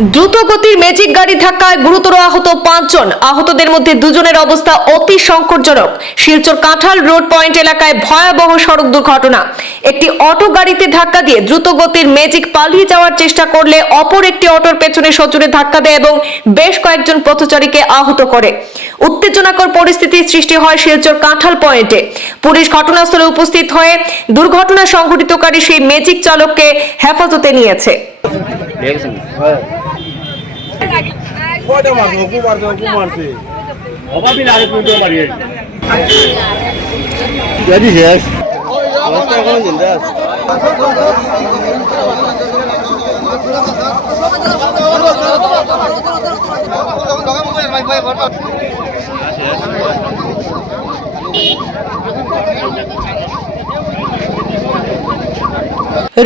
দ্রুতগতির ম্যাজিক গাড়ি ধাক্কায় গুরুতর আহত 5 জন। আহতদের মধ্যে 2 জনের অবস্থা অতি সংকটজনক। শিলচর কাঁঠাল রোড পয়েন্ট এলাকায় ভয়াবহ সড়ক দুর্ঘটনা। একটি অটো গাড়িতে ধাক্কা দিয়ে দ্রুতগতির ম্যাজিক পালিয়ে যাওয়ার চেষ্টা করলে অপর একটি অটোর পেছনে সজোরে ধাক্কা দেয় এবং বেশ কয়েকজন পথচারীকে আহত করে। উত্তেজনাকর পরিস্থিতির সৃষ্টি হয় শিলচর কাঁঠাল পয়েন্টে। পুলিশ ঘটনাস্থলে উপস্থিত হয়ে দুর্ঘটনা সংঘটিতকারী সেই ম্যাজিক চালককে হেফাজতে নিয়েছে।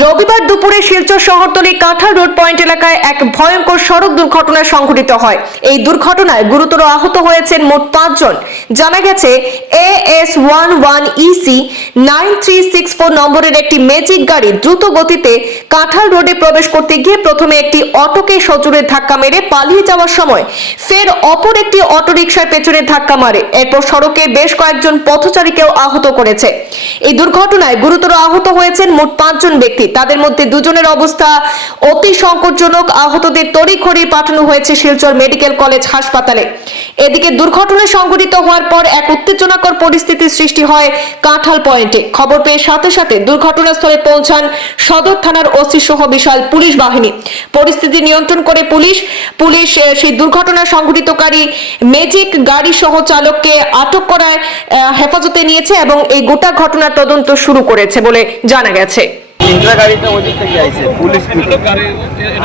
রবিবার দুপুরে শিলচর শহরতলি কাঁঠাল রোড পয়েন্ট এলাকায় এক ভয়ঙ্কর সড়ক দুর্ঘটনা সংঘটিত হয়। এই দুর্ঘটনায় গুরুতর আহত হয়েছেন মোট 5 জন। জানা গেছে AS11EC 9364 নম্বরের একটি ম্যাজিক গাড়ি দ্রুত গতিতে কাঁঠাল রোডে প্রবেশ করতে গিয়ে প্রথমে একটি অটোকে সজোরে ধাক্কা মেরে পালিয়ে যাওয়ার সময় ফের অপর একটি অটোরিকশার পেছনে ধাক্কা মারে। এরপর সড়কে বেশ কয়েকজন পথচারীকেও আহত করেছে। এই দুর্ঘটনায় গুরুতর আহত হয়েছেন মোট 5 জন ব্যক্তি। তাদের মধ্যে 2 জনের অবস্থা অতি সংকটজনক। আহতদের তড়িঘড়ি পাঠানো হয়েছে শিলচর মেডিকেল কলেজ হাসপাতালে। এদিকে দুর্ঘটনা সংঘটিত হওয়ার পর এক উত্তেজনাকর পরিস্থিতির সৃষ্টি হয় কাঁঠাল পয়েন্টে। খবর পেয়ে সাথে সাথে দুর্ঘটনাস্থলে পৌঁছান সদর থানার ওসি সহ বিশাল পুলিশ বাহিনী। পরিস্থিতি নিয়ন্ত্রণ করে পুলিশ সেই দুর্ঘটনা সংঘটিতকারী ম্যাজিক গাড়ি সহ চালককে আটক করায় হেফাজতে নিয়েছে এবং এই গোটা ঘটনার তদন্ত শুরু করেছে বলে জানা গেছে। ইন্দ্রা গাড়িটা ওই দিক থেকে আইছে পুলিশ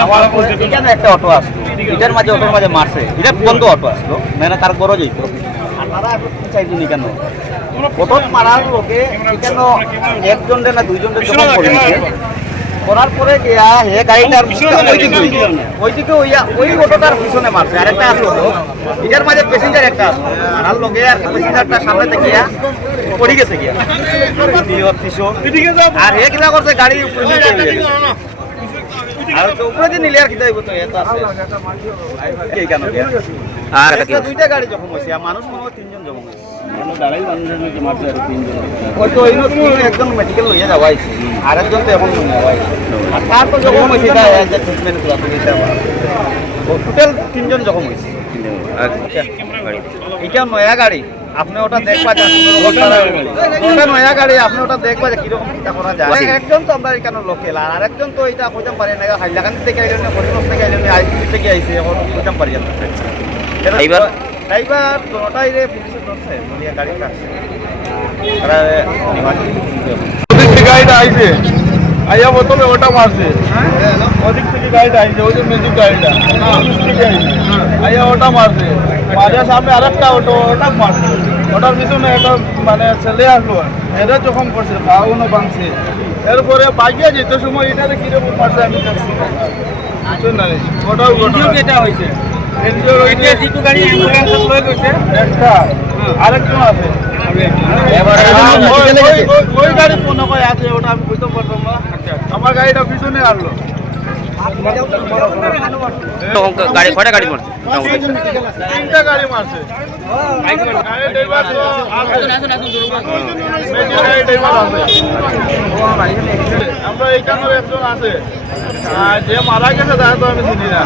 আমার এখানে একটা অটো আসলো, এটার অটোর মাঝে মারছে। এটা বন্ধ অটো আসলো, মানে তার গরজ হইতো। আপনারা চাইছেন কেন অটো মারার লোকে কেন একজন না 2 জন জমা করেছে। করার পরে হে গাড়িটার ওইদিকে ওই অটোটার পিছনে মারছে। আরেকটা আসলো এটার মাঝে প্যাসেঞ্জার একটা আসলো, আর লোকে আর প্যাসেঞ্জারটা সামনে থেকে পড়ে গেছে গিয়া আর হে কিনা করছে গাড়ি আর উপরে দিয়ে নিলে আর কিনা তো কেন আর 2টা গাড়ি জখম হয়েছে, মানুষ মনে হয় 3 জন জখম হয়েছে। একজন মেডিকেল লইয়া যাওয়া হয়েছে, আরেকজন তো এখন আর তার তো জখম হয়েছে ট্রিটমেন্ট টোটাল 3 জন জখম হয়েছে। এটা নয়া গাড়ি, আপনি ওটা দেখবা ওটা নয়া গাড়ি, আপনি ওটা দেখবা যে কিরকম চিন্তা করা যায়। একজন তো আমরা এখানে লোকেল, আর আরেকজন তো এটা কইতাম পারি না, হাইলাকান্দি থেকে আইলেন না, হরিগঞ্জ থেকে আইলেন না, আইসি থেকে আইসে, এখন কইতাম পারি না। ড্রাইভার দুটাই রে পুলিশে ধরছে, বলিয়া গাড়ি কাটছে। গাড়িটা আইছে আইয়া প্রথমে ওটা মারছে, ওদিক থেকে গাড়িটা আইছে, ওই যে ম্যাজিক গাড়িটা আইয়া ওটা মারছে। মাঝে সামনে আরেকটা অটো ওটা মারছে, ওটার পিছনে একটা মানে ছেলে আসলো, এটা যখন করছে খাওয়ানো ভাঙছে। এরপরে বাগিয়ে যেত সময় এটাতে কিরকম মারছে আমি দেখছি না। ওটাও এটা হয়েছে একটা আরেকজন আছে, ওই গাড়ি মনে হয় আছে, ওটা আমি বুঝতে পারতাম না। আমার গাড়িটা পিছনে আসলো। গাড়ি কয়টা গাড়ি মারছে? 3টা গাড়ি মারছে। আমরা এইখানে একজন আছে, যে মারা গেছে তার তো আমি চিনি না।